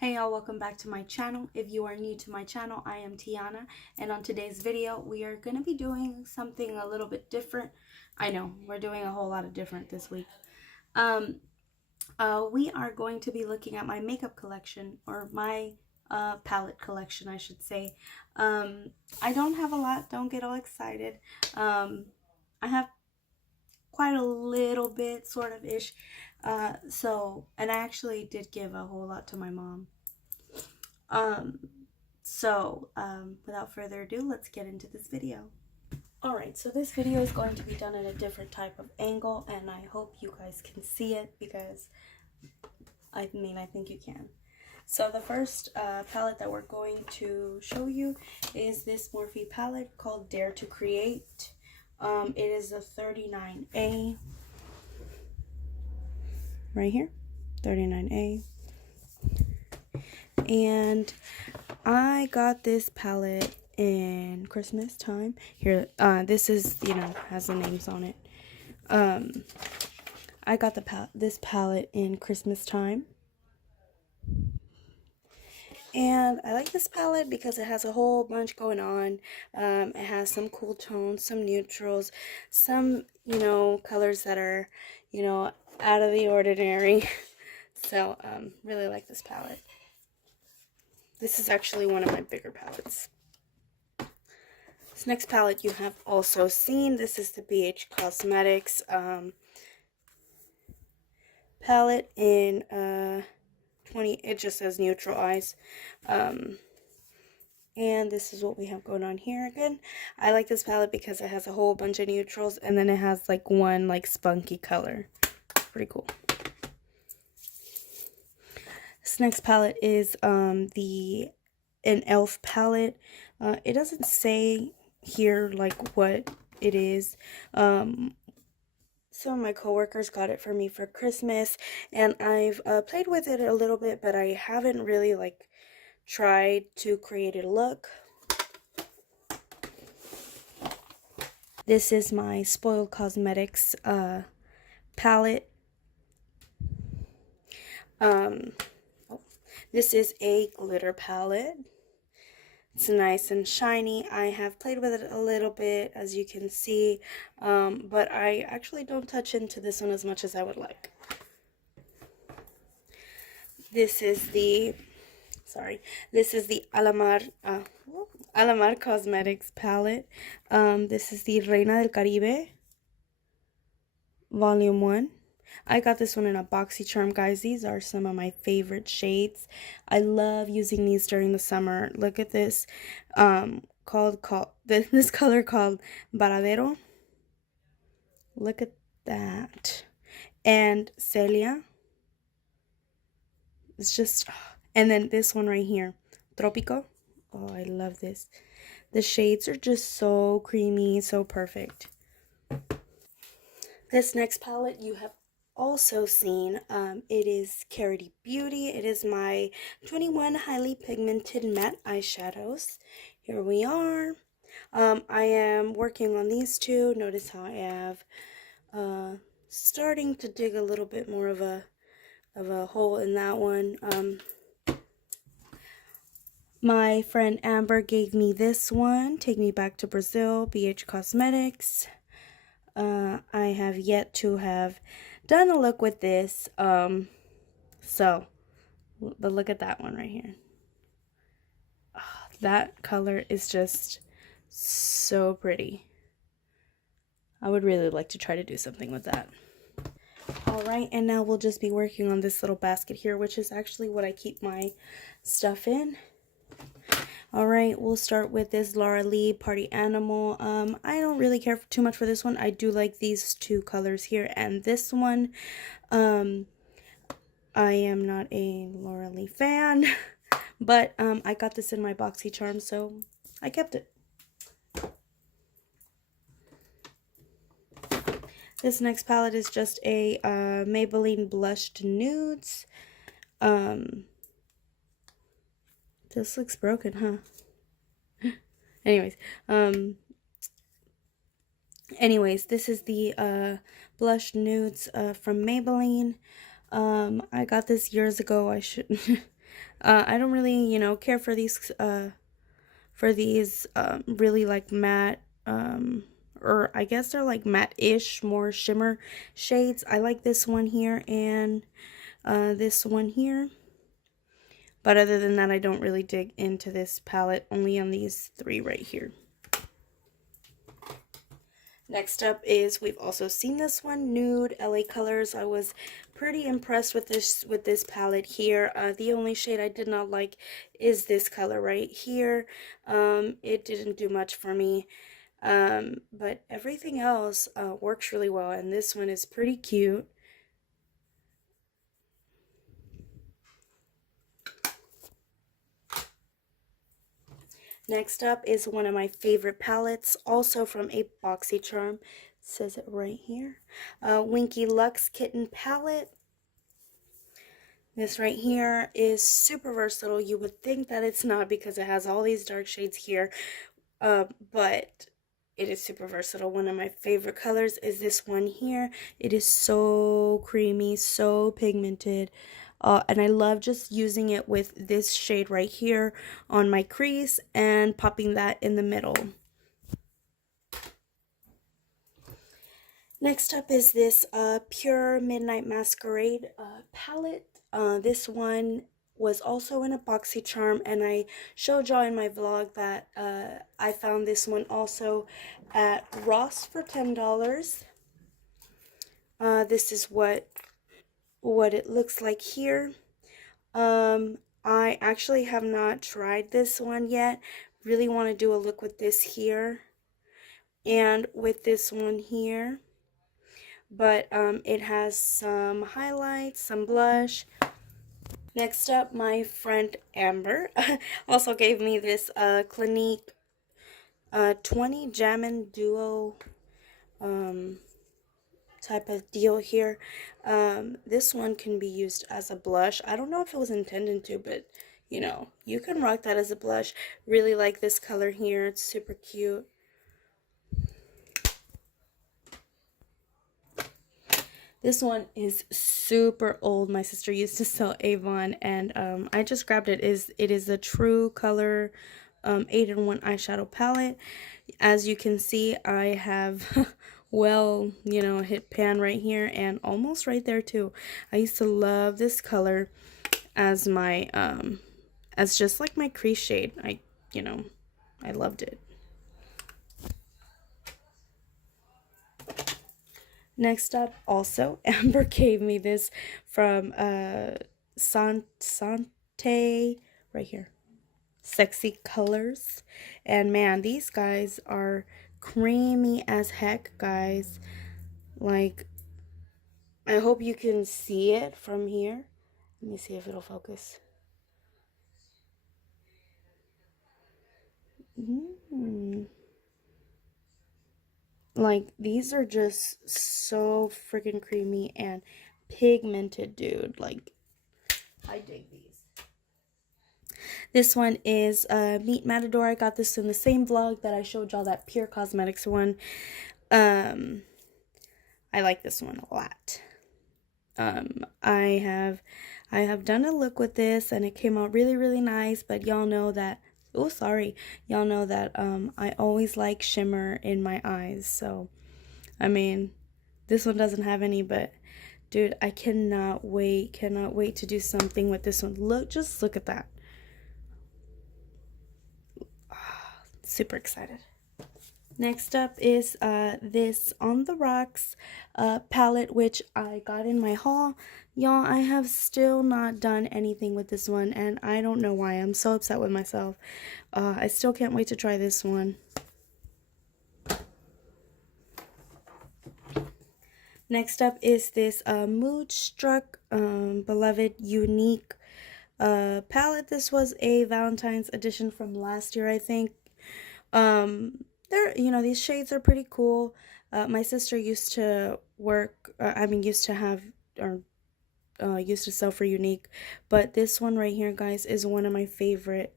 Hey y'all, welcome back to my channel. If you are new to my channel, I am Tiana, and on today's video we are going to be doing something a little bit different. I know, we're doing a whole lot of different this week. We are going to be looking at my makeup collection, or my palette collection I should say. I don't have a lot, don't get all excited. I have quite a little bit, sort of ish. And I actually did give a whole lot to my mom. Um, without further ado, let's get into this video. Alright, so this video is going to be done at a different type of angle, and I hope you guys can see it because, I think you can. So the first palette that we're going to show you is this Morphe palette called Dare to Create. It is a 39A. Right here, 39A. And I got this palette in Christmas time. Here, this is, has the names on it. I got this palette in Christmas time. And I like this palette because it has a whole bunch going on. It has some cool tones, some neutrals, some, colors that are, out of the ordinary. So, really like this palette. This is actually one of my bigger palettes. This next palette you have also seen. This is the BH Cosmetics palette in 20. It just says neutral eyes. And this is what we have going on here again. I like this palette because it has a whole bunch of neutrals, and then it has like one like spunky color. Pretty cool. This next palette is an e.l.f. palette. It doesn't say here like what it is. Some of my coworkers got it for me for Christmas, and I've played with it a little bit, but I haven't really like tried to create a look. This is my Spoiled Cosmetics palette. This is a glitter palette. It's nice and shiny. I have played with it a little bit, as you can see, but I actually don't touch into this one as much as I would like. This is the Alamar Cosmetics palette. This is the Reina del Caribe Volume 1. I got this one in a BoxyCharm, guys. These are some of my favorite shades. I love using these during the summer. Look at this, this color called Varadero. Look at that. And Celia. It's just, and then this one right here, Tropico. Oh, I love this. The shades are just so creamy, so perfect. This next palette you have also seen. It is Carity Beauty. It is my 21 highly pigmented matte eyeshadows. Here we are. I am working on these two. Notice how I have starting to dig a little bit more of a hole in that one. My friend Amber gave me this one, Take Me Back to Brazil, BH Cosmetics. I have yet to have done a look with this, but look at that one right here. Oh, that color is just so pretty. I would really like to try to do something with that. Alright, and now we'll just be working on this little basket here, which is actually what I keep my stuff in. Alright, we'll start with this Laura Lee Party Animal. I don't really care too much for this one. I do like these two colors here and this one. I am not a Laura Lee fan, but I got this in my BoxyCharm, so I kept it. This next palette is just a Maybelline Blushed Nudes. This looks broken, huh? Anyways, this is the Blush Nudes from Maybelline. I got this years ago. I shouldn't. I don't really, you know, care for these really like matte, or I guess they're like matte-ish, more shimmer shades. I like this one here and this one here. But other than that, I don't really dig into this palette, only on these three right here. Next up is, we've also seen this one, Nude LA Colors. I was pretty impressed with this palette here. The only shade I did not like is this color right here. It didn't do much for me. But everything else works really well, and this one is pretty cute. Next up is one of my favorite palettes, also from a BoxyCharm. It says it right here. Winky Lux Kitten Palette. This right here is super versatile. You would think that it's not because it has all these dark shades here, but it is super versatile. One of my favorite colors is this one here. It is so creamy, so pigmented. And I love just using it with this shade right here on my crease and popping that in the middle. Next up is this Pure Midnight Masquerade palette. This one was also in a BoxyCharm, and I showed y'all in my vlog that I found this one also at Ross for $10. This is what it looks like here. I actually have not tried this one yet. Really want to do a look with this here and with this one here. But it has some highlights, some blush. Next up, my friend Amber also gave me this Clinique 20 Jammin' Duo type of deal here. This one can be used as a blush. I don't know if it was intended to, but you know, you can rock that as a blush. Really like this color here. It's super cute. This one is super old. My sister used to sell Avon, and I just grabbed it. It is a True Color 8-in-1 eyeshadow palette. As you can see, I have well, you know, hit pan right here and almost right there too. I used to love this color as my as just like my crease shade. You know, I loved it. Next up, also, Amber gave me this from Sante, right here, Sexy Colors. And man, these guys are creamy as heck, guys. Like, I hope you can see it from here. Let me see if it'll focus. Like, these are just so freaking creamy and pigmented, dude. Like, I dig these. This one is Meet Matador. I got this in the same vlog that I showed y'all, that Pure Cosmetics one. I like this one a lot. I have done a look with this, and it came out really, really nice, but y'all know that, oh, sorry. Y'all know that I always like shimmer in my eyes, so, I mean, this one doesn't have any, but, dude, I cannot wait to do something with this one. Just look at that. Super excited. Next up is this On the Rocks palette, which I got in my haul. Y'all, I have still not done anything with this one, and I don't know why. I'm so upset with myself. I still can't wait to try this one. Next up is this Moodstruck Beloved Unique palette. This was a Valentine's edition from last year, I think. You know, these shades are pretty cool. My sister used to work, used to have, or used to sell for Unique, but this one right here, guys, is one of my favorite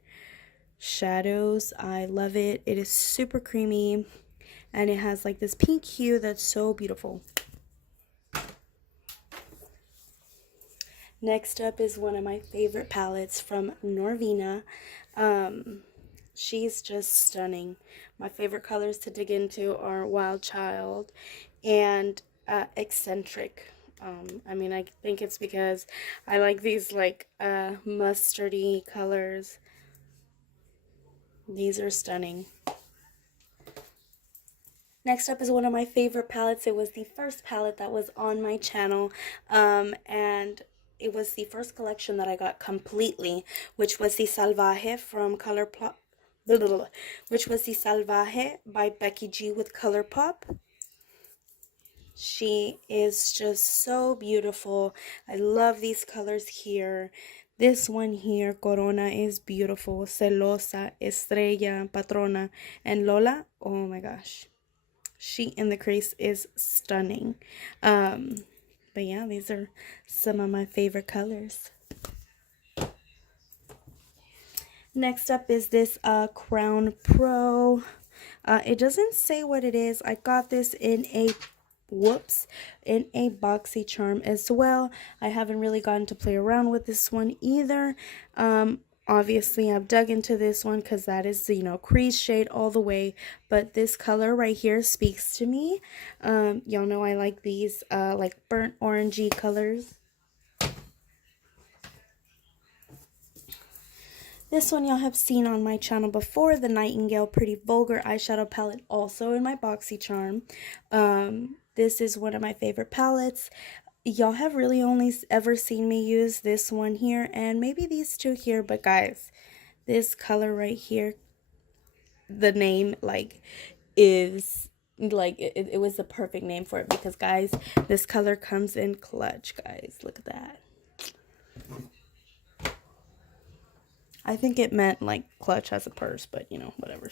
shadows. I love it. It is super creamy, and it has like this pink hue that's so beautiful. Next up is one of my favorite palettes from Norvina. She's just stunning. My favorite colors to dig into are Wild Child and Eccentric. I mean, I think it's because I like these like mustardy colors. These are stunning. Next up is one of my favorite palettes. It was the first palette that was on my channel, and it was the first collection that I got completely, which was the Salvaje from Colourpop, which was the Salvaje by Becky G with Colourpop. She is just so beautiful. I love these colors here. This one here, Corona, is beautiful. Celosa, Estrella, Patrona, and Lola. Oh my gosh. She in the crease is stunning. But yeah, these are some of my favorite colors. Next up is this Crown Pro. It doesn't say what it is. I got this in a boxy charm as well. I haven't really gotten to play around with this one either. Obviously I've dug into this one because that is, you know, crease shade all the way, but this color right here speaks to me. Y'all know I like these like burnt orangey colors. This one y'all have seen on my channel before, the Nightingale Pretty Vulgar eyeshadow palette, also in my boxy charm. This is one of my favorite palettes. Y'all have really only ever seen me use this one here and maybe these two here, but guys, this color right here, the name like is like it was the perfect name for it because guys, this color comes in clutch. Guys, look at that. I think it meant like clutch as a purse, but you know, whatever.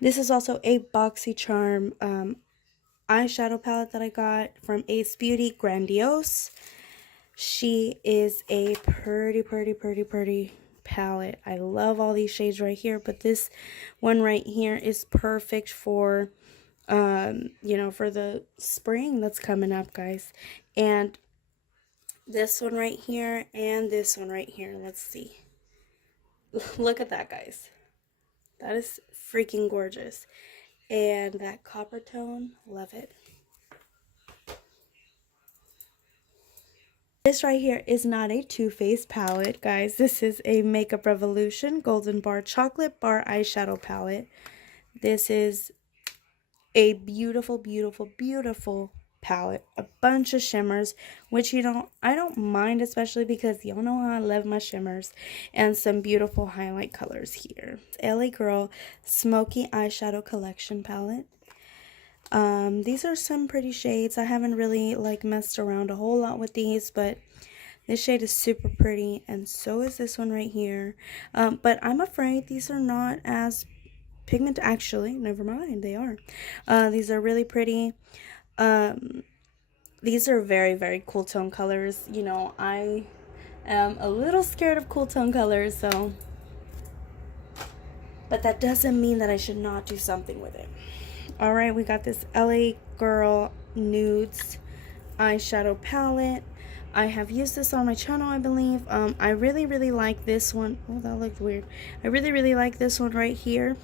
This is also a boxy charm eyeshadow palette that I got from Ace Beauty, Grandiose. She is a pretty palette. I love all these shades right here, but this one right here is perfect for you know, for the spring that's coming up, guys. And this one right here and this one right here, let's see. Look at that, guys. That is freaking gorgeous. And that copper tone, love it. This right here is not a Too Faced palette, guys. This is a Makeup Revolution Golden Bar Chocolate Bar eyeshadow palette. This is a beautiful palette. A bunch of shimmers, which I don't mind, especially because y'all know how I love my shimmers, and some beautiful highlight colors here. LA Girl Smoky Eyeshadow Collection palette. These are some pretty shades. I haven't really like messed around a whole lot with these, but this shade is super pretty, and so is this one right here. But I'm afraid these are not as pigment. Actually, never mind, they are. These are really pretty. These are very cool tone colors. You know, I am a little scared of cool tone colors, so, but that doesn't mean that I should not do something with it. Alright, we got this LA Girl Nudes eyeshadow palette. I have used this on my channel, I believe. I really like this one. Oh, that looked weird. I really like this one right here.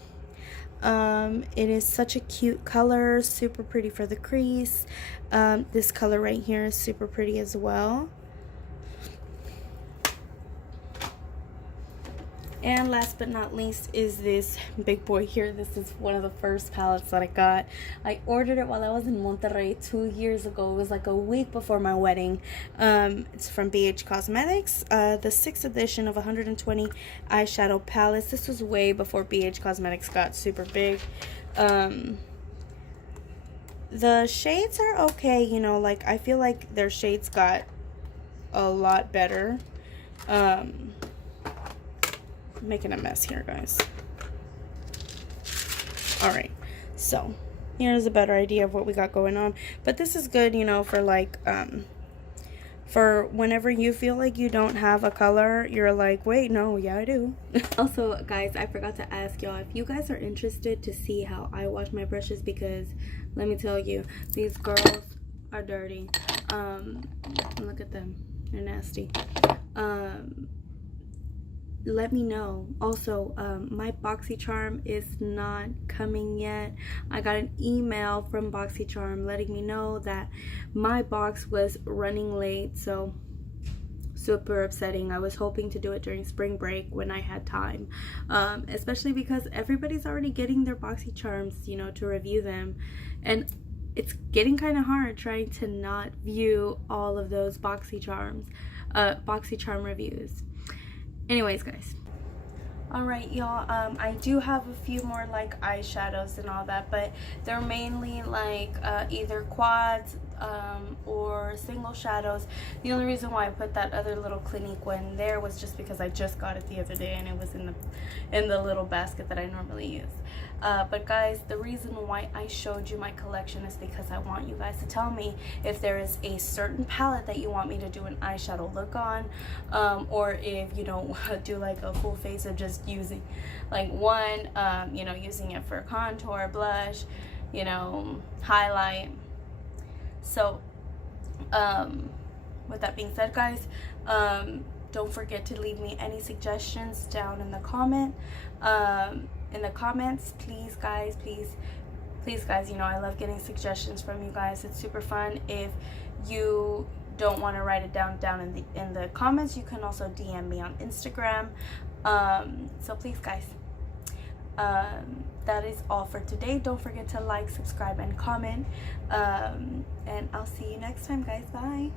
It is such a cute color, super pretty for the crease. This color right here is super pretty as well. And last but not least is this big boy here. This is one of the first palettes that I got. I ordered it while I was in Monterrey 2 years ago. It was like a week before my wedding. It's from BH Cosmetics, the 6th edition of 120 eyeshadow palettes. This was way before BH Cosmetics got super big. The shades are okay, you know, like I feel like their shades got a lot better. Making a mess here, guys. Alright, so here's a better idea of what we got going on. But this is good, you know, for like for whenever you feel like you don't have a color, you're like, wait, no, yeah, I do. Also, guys, I forgot to ask y'all if you guys are interested to see how I wash my brushes, because let me tell you, these girls are dirty. Look at them. They're nasty. Let me know. Also, my BoxyCharm is not coming yet. I got an email from BoxyCharm letting me know that my box was running late, so super upsetting. I was hoping to do it during spring break when I had time, especially because everybody's already getting their BoxyCharms, you know, to review them, and it's getting kind of hard trying to not view all of those BoxyCharm reviews. Anyways, guys. Alright, y'all, I do have a few more like eyeshadows and all that, but they're mainly like either quads or single shadows. The only reason why I put that other little Clinique one there was just because I just got it the other day and it was in the little basket that I normally use. But guys, the reason why I showed you my collection is because I want you guys to tell me if there is a certain palette that you want me to do an eyeshadow look on, or if you don't want to do like a full face of just using like one, you know, using it for contour, blush, you know, highlight. So with that being said, guys, don't forget to leave me any suggestions down in the comments, please guys, please guys. You know, I love getting suggestions from you guys. It's super fun. If you don't want to write it down in the comments, you can also DM me on Instagram. So please guys, that is all for today. Don't forget to like, subscribe, and comment, and I'll see you next time, guys. Bye.